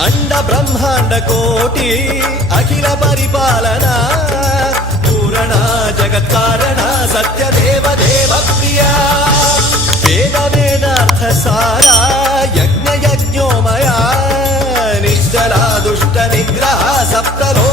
अंड ब्रह्मांड कोटि अखिल परिपालना पूरणा जगत्कारणा सत्यदेव देव प्रिया वेद वेदार्थ सारा यज्ञ यज्ञोमया निश्चला दुष्ट निग्रह सप्तलो